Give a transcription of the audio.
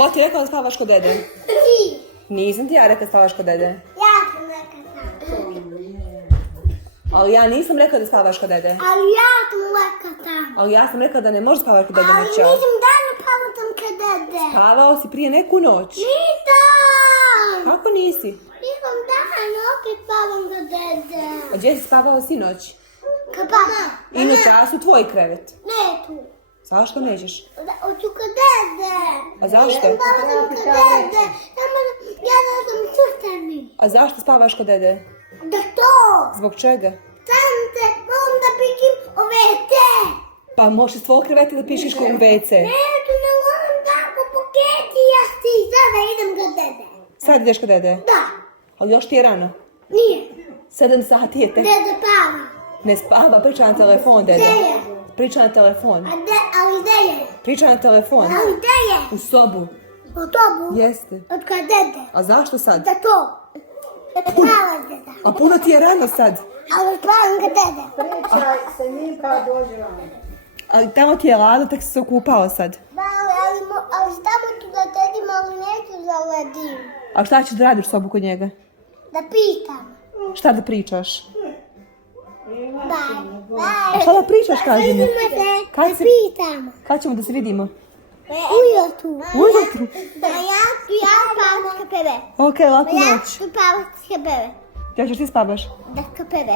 Ko ti je rekao da spavaš kod dede? Ti. Nisam ti ja rekao da spavaš kod dede. Ja sam rekao tamo. Ali ja nisam rekao da spavaš kod dede. Ali ja sam rekao tamo. Ali ja sam rekao da ne možeš spavaš kod dede Ali noća. nisam dana pala tam kod dede. Spavao si prije neku noć. Nisam. Kako nisi? Nisam dana opet spavam kod dede. A gdje si spavao sinoć? Kod baba. Inače, u tvoj krevet. Ne tu. Zašto nećeš? Hoću kod dede. A zašto? Ja spavam kod dede. Ja da sam crtani. A zašto spavaš kod dede? Da to. Zbog čega? Tante, moram da pišim ove te. Pa možeš iz tvojeg kreveta da pišiš u WC. Ne, tu ne moram tako poketi, ja ti sada idem kod dede. Sad ideš kod dede? Da, Ali još ti je rano. nije. 7 sati je te. Dede pava. Ne spava, priča na telefon, dede. Gdje je? Priča na telefon. Ali gdje je? Priča na telefon. Ali gdje je? U sobu. U tobu? Jeste. Od kod dede. A zašto sad? Da to. Spava deda. A puno ti je rano sad. Ali spavam kod dede. Pričaj sa njim kada dođe vam. Ali tamo ti je lado, tak si se okupao sad. Da, ali tamo tu da dedim, ali neću za ledim. A šta ćeš da radiš u sobu kod njega? Da pitam. Šta da pričaš? Bye. A šta da pričaš, kaži mi? Vidimo se, Kad da si- pitam. Kad ćemo da se vidimo? Ujutru. Ujutru? Da ja spavam kod tebe. Ok, laku Ja noć. spavam kod tebe. Ja ćeš ti spavaš? Da kod tebe.